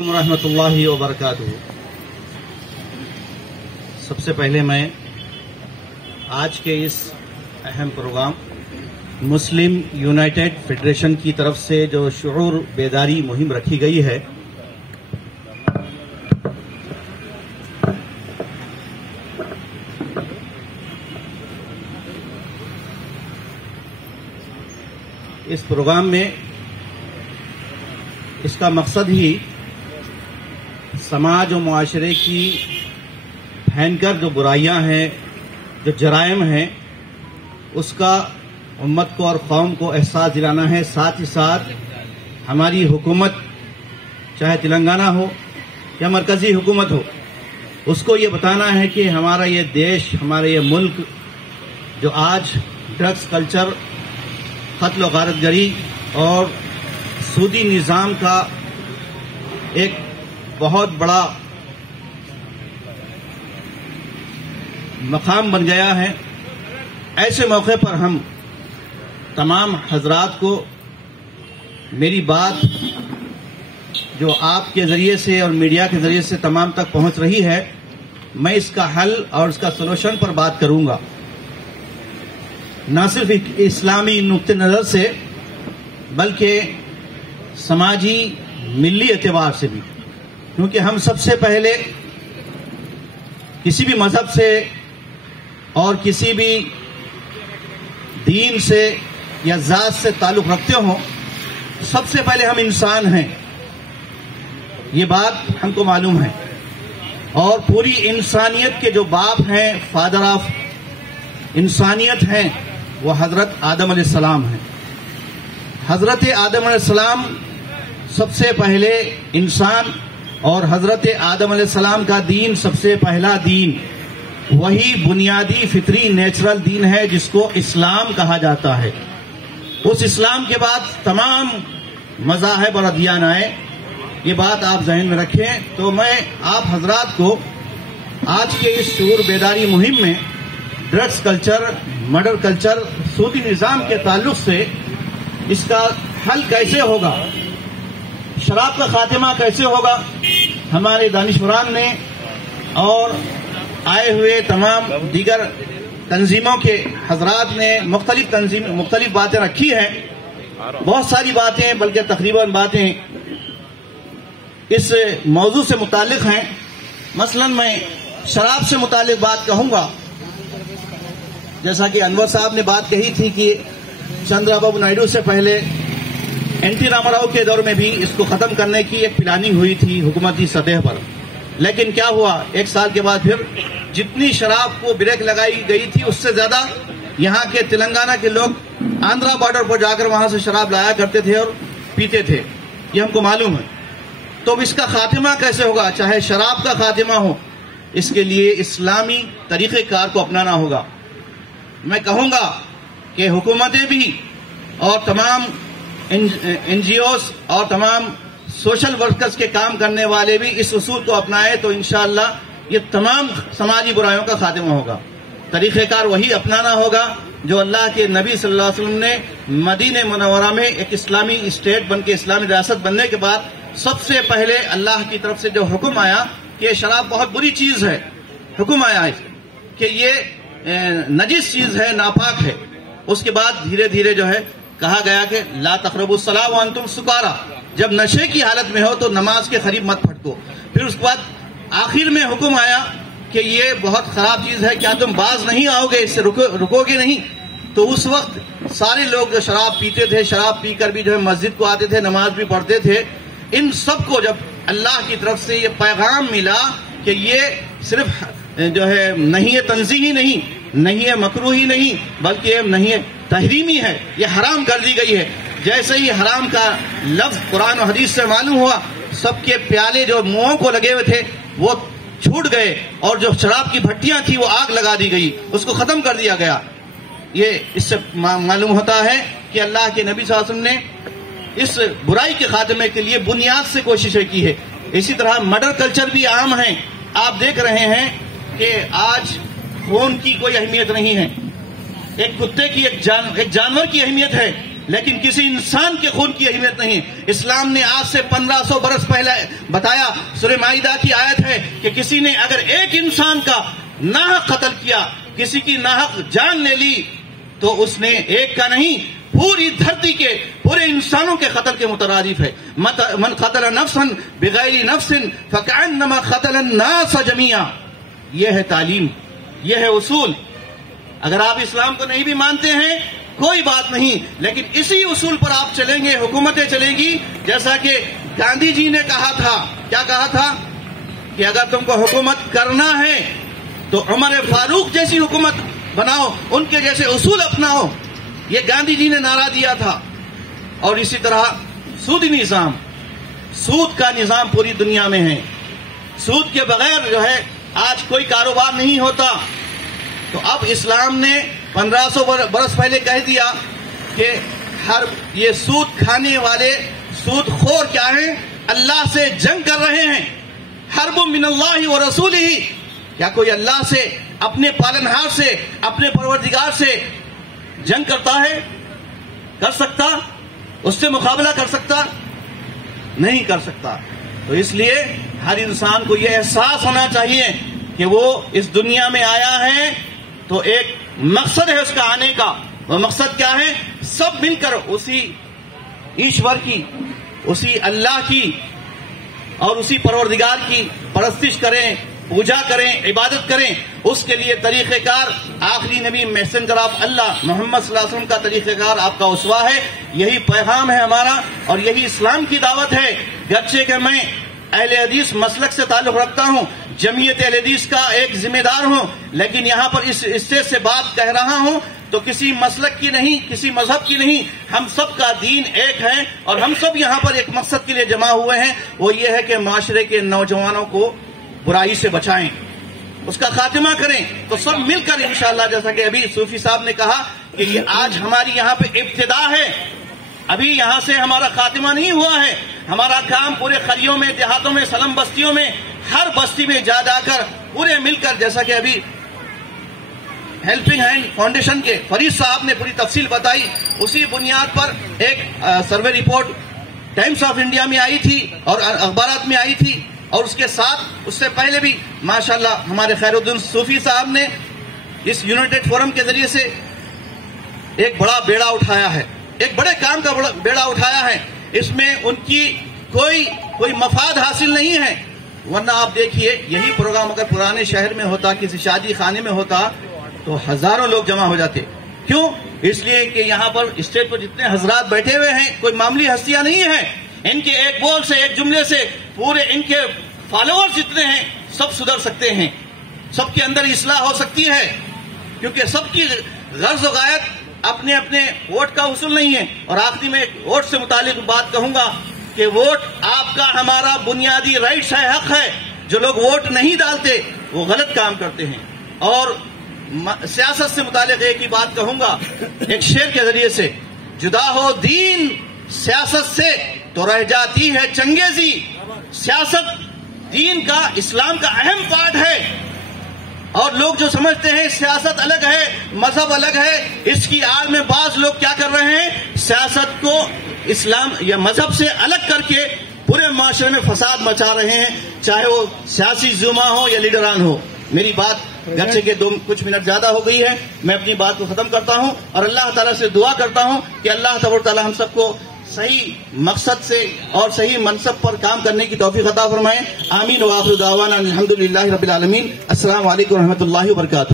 ورحمۃ اللہ وبرکاتہ۔ سب سے پہلے میں آج کے اس اہم پروگرام مسلم یونائٹڈ فیڈریشن کی طرف سے جو شعور بیداری مہم رکھی گئی ہے، اس پروگرام میں اس کا مقصد ہی سماج و معاشرے کی بھینکر جو برائیاں ہیں، جو جرائم ہیں، اس کا امت کو اور قوم کو احساس دلانا ہے۔ ساتھ ہی ساتھ ہماری حکومت، چاہے تلنگانہ ہو یا مرکزی حکومت ہو، اس کو یہ بتانا ہے کہ ہمارا یہ دیش، ہمارا یہ ملک جو آج ڈرگس کلچر، قتل و غارت گری اور سودی نظام کا ایک بہت بڑا مقام بن گیا ہے، ایسے موقع پر ہم تمام حضرات کو میری بات جو آپ کے ذریعے سے اور میڈیا کے ذریعے سے تمام تک پہنچ رہی ہے، میں اس کا حل اور اس کا سولوشن پر بات کروں گا، نہ صرف اسلامی نقطہ نظر سے بلکہ سماجی ملی اعتبار سے بھی، کیونکہ ہم سب سے پہلے کسی بھی مذہب سے اور کسی بھی دین سے یا ذات سے تعلق رکھتے ہوں، سب سے پہلے ہم انسان ہیں، یہ بات ہم کو معلوم ہے، اور پوری انسانیت کے جو باپ ہیں، فادر آف انسانیت ہیں، وہ حضرت آدم علیہ السلام ہیں۔ حضرت آدم علیہ السلام سب سے پہلے انسان، اور حضرت آدم علیہ السلام کا دین سب سے پہلا دین وہی بنیادی فطری نیچرل دین ہے جس کو اسلام کہا جاتا ہے۔ اس اسلام کے بعد تمام مذاہب اور ادیان آئے، یہ بات آپ ذہن میں رکھیں۔ تو میں آپ حضرات کو آج کے اس شعور بیداری مہم میں ڈرگس کلچر، مرڈر کلچر، سودی نظام کے تعلق سے اس کا حل کیسے ہوگا، شراب کا خاتمہ کیسے ہوگا، ہمارے دانشوران نے اور آئے ہوئے تمام دیگر تنظیموں کے حضرات نے مختلف باتیں رکھی ہیں، بہت ساری باتیں، بلکہ تقریباً باتیں اس موضوع سے متعلق ہیں۔ مثلا میں شراب سے متعلق بات کہوں گا، جیسا کہ انور صاحب نے بات کہی تھی کہ چندرا بابو نائیڈو سے پہلے این ٹی راما راؤ کے دور میں بھی اس کو ختم کرنے کی ایک پلاننگ ہوئی تھی حکومتی سطح پر، لیکن کیا ہوا، ایک سال کے بعد پھر جتنی شراب کو بریک لگائی گئی تھی اس سے زیادہ یہاں کے تلنگانہ کے لوگ آندھرا بارڈر پر جا کر وہاں سے شراب لایا کرتے تھے اور پیتے تھے، یہ ہم کو معلوم ہے۔ تو اب اس کا خاتمہ کیسے ہوگا، چاہے شراب کا خاتمہ ہو، اس کے لیے اسلامی طریقہ کار کو اپنانا ہوگا۔ میں کہوں گا کہ حکومتیں بھی اور تمام این جی اوز اور تمام سوشل ورکرز کے کام کرنے والے بھی اس اصول کو اپنائیں تو انشاءاللہ یہ تمام سماجی برائیوں کا خاتمہ ہوگا۔ طریقہ کار وہی اپنانا ہوگا جو اللہ کے نبی صلی اللہ علیہ وسلم نے مدینہ منورہ میں ایک اسلامی اسٹیٹ بن کے، اسلامی ریاست بننے کے بعد سب سے پہلے اللہ کی طرف سے جو حکم آیا کہ شراب بہت بری چیز ہے، حکم آیا ہے کہ یہ نجس چیز ہے، ناپاک ہے۔ اس کے بعد دھیرے دھیرے جو ہے کہا گیا کہ لا تقربوا الصلاۃ وانتم سکارا، جب نشے کی حالت میں ہو تو نماز کے قریب مت پھٹکو۔ پھر اس کے بعد آخر میں حکم آیا کہ یہ بہت خراب چیز ہے، کیا تم باز نہیں آؤ گے، اس سے رکو گے نہیں؟ تو اس وقت سارے لوگ جو شراب پیتے تھے، شراب پی کر بھی جو ہے مسجد کو آتے تھے، نماز بھی پڑھتے تھے، ان سب کو جب اللہ کی طرف سے یہ پیغام ملا کہ یہ صرف جو ہے نہیں تنزیہی نہیں ہے مکروہی نہیں، بلکہ یہ نہیں تحریمی ہے، یہ حرام کر دی گئی ہے۔ جیسے ہی حرام کا لفظ قرآن و حدیث سے معلوم ہوا، سب کے پیالے جو منہوں کو لگے ہوئے تھے وہ چھوٹ گئے، اور جو شراب کی بھٹیاں تھی وہ آگ لگا دی گئی، اس کو ختم کر دیا گیا۔ یہ اس سے معلوم ہوتا ہے کہ اللہ کے نبی صلی اللہ علیہ وسلم نے اس برائی کے خاتمے کے لیے بنیاد سے کوششیں کی ہے۔ اسی طرح مرڈر کلچر بھی عام ہے، آپ دیکھ رہے ہیں کہ آج خون کی کوئی اہمیت نہیں ہے، ایک کتے کی ایک جانور کی اہمیت ہے، لیکن کسی انسان کے خون کی اہمیت نہیں. اسلام نے آج سے 1500 برس پہلے بتایا، سورہ مائدہ کی آیت ہے کہ کسی نے اگر ایک انسان کا ناحق قتل کیا، کسی کی ناحق جان لے لی، تو اس نے ایک کا نہیں پوری دھرتی کے پورے انسانوں کے قتل کے مترادف ہے. من قتل نفسا بغیر نفس فکأنما قتل الناس جميعا. یہ ہے تعلیم، یہ ہے اصول. اگر آپ اسلام کو نہیں بھی مانتے ہیں کوئی بات نہیں، لیکن اسی اصول پر آپ چلیں گے، حکومتیں چلیں گی. جیسا کہ گاندھی جی نے کہا تھا، کیا کہا تھا کہ اگر تم کو حکومت کرنا ہے تو عمر فاروق جیسی حکومت بناؤ، ان کے جیسے اصول اپناؤ. یہ گاندھی جی نے نعرہ دیا تھا. اور اسی طرح سودی نظام، سود کا نظام پوری دنیا میں ہے. سود کے بغیر جو ہے آج کوئی کاروبار نہیں ہوتا. تو اب اسلام نے 1500 برس پہلے کہہ دیا کہ ہر یہ سود کھانے والے سود خور کیا ہیں؟ اللہ سے جنگ کر رہے ہیں. حرب من اللہ و رسولہ. کیا کوئی اللہ سے، اپنے پالنہار سے، اپنے پروردگار سے جنگ کرتا ہے؟ کر سکتا؟ اس سے مقابلہ کر سکتا؟ نہیں کر سکتا. تو اس لیے ہر انسان کو یہ احساس ہونا چاہیے کہ وہ اس دنیا میں آیا ہے تو ایک مقصد ہے اس کا آنے کا. وہ مقصد کیا ہے؟ سب مل کر اسی ایشور کی، اسی اللہ کی اور اسی پروردگار کی پرستش کریں، پوجا کریں، عبادت کریں. اس کے لیے طریقہ کار آخری نبی میسنجر آف اللہ محمد صلی اللہ علیہ وسلم کا طریقہ کار آپ کا اسوہ ہے. یہی پیغام ہے ہمارا اور یہی اسلام کی دعوت ہے. گرچہ کہ میں اہل حدیث مسلک سے تعلق رکھتا ہوں، جمعیت اہل حدیث کا ایک ذمہ دار ہوں، لیکن یہاں پر اس اسٹیج سے بات کہہ رہا ہوں تو کسی مسلک کی نہیں، کسی مذہب کی نہیں. ہم سب کا دین ایک ہے اور ہم سب یہاں پر ایک مقصد کے لیے جمع ہوئے ہیں. وہ یہ ہے کہ معاشرے کے نوجوانوں کو برائی سے بچائیں، اس کا خاتمہ کریں. تو سب مل کر انشاءاللہ، جیسا کہ ابھی صوفی صاحب نے کہا کہ یہ آج ہماری یہاں پہ ابتدا ہے، ابھی یہاں سے ہمارا خاتمہ نہیں ہوا ہے. ہمارا کام پورے قریوں میں، دیہاتوں میں، سلم بستیوں میں، ہر بستی میں جا جا کر پورے مل کر، جیسا کہ ابھی ہیلپنگ ہینڈ فاؤنڈیشن کے فرید صاحب نے پوری تفصیل بتائی. اسی بنیاد پر ایک survey report Times of India میں آئی تھی اور اخبارات میں آئی تھی، اور اس کے ساتھ اس سے پہلے بھی ماشاءاللہ ہمارے خیر الدین صوفی صاحب نے اس یونائٹڈ فورم کے ذریعے سے ایک بڑا بیڑا اٹھایا ہے، ایک بڑے کام کا بیڑا اٹھایا ہے. اس میں ان کی کوئی مفاد حاصل نہیں ہے. ورنہ آپ دیکھیے یہی پروگرام اگر پرانے شہر میں ہوتا، کسی شادی خانے میں ہوتا تو ہزاروں لوگ جمع ہو جاتے. کیوں؟ اس لیے کہ یہاں پر اسٹیج پر جتنے حضرات بیٹھے ہوئے ہیں کوئی معمولی ہستیاں نہیں ہیں. ان کے ایک بول سے، ایک جملے سے پورے ان کے فالوور جتنے ہیں سب سدھر سکتے ہیں، سب کے اندر اصلاح ہو سکتی ہے. کیونکہ سب کی غرض و غایت اپنے اپنے ووٹ کا حصول نہیں ہے. اور آخری میں ووٹ سے متعلق بات کہوں گا کہ ووٹ آپ کا، ہمارا بنیادی رائٹس ہے، حق ہے. جو لوگ ووٹ نہیں ڈالتے وہ غلط کام کرتے ہیں. اور سیاست سے متعلق ایک ہی بات کہوں گا ایک شعر کے ذریعے سے، جدا ہو دین سیاست سے تو رہ جاتی ہے چنگیزی. سیاست دین کا، اسلام کا اہم پارٹ ہے. اور لوگ جو سمجھتے ہیں سیاست الگ ہے، مذہب الگ ہے، اس کی آڑ میں بعض لوگ کیا کر رہے ہیں؟ سیاست کو اسلام یا مذہب سے الگ کر کے پورے معاشرے میں فساد مچا رہے ہیں، چاہے وہ سیاسی زعما ہو یا لیڈران ہو. میری بات گرچہ کہ کچھ منٹ زیادہ ہو گئی ہے، میں اپنی بات کو ختم کرتا ہوں اور اللہ تعالیٰ سے دعا کرتا ہوں کہ اللہ تبارک تعالیٰ ہم سب کو صحیح مقصد سے اور صحیح منصب پر کام کرنے کی توفیق عطا فرمائے. آمین. وآخر دعوانا الحمدللہ رب العالمین. السلام علیکم ورحمۃ اللہ وبرکاتہ.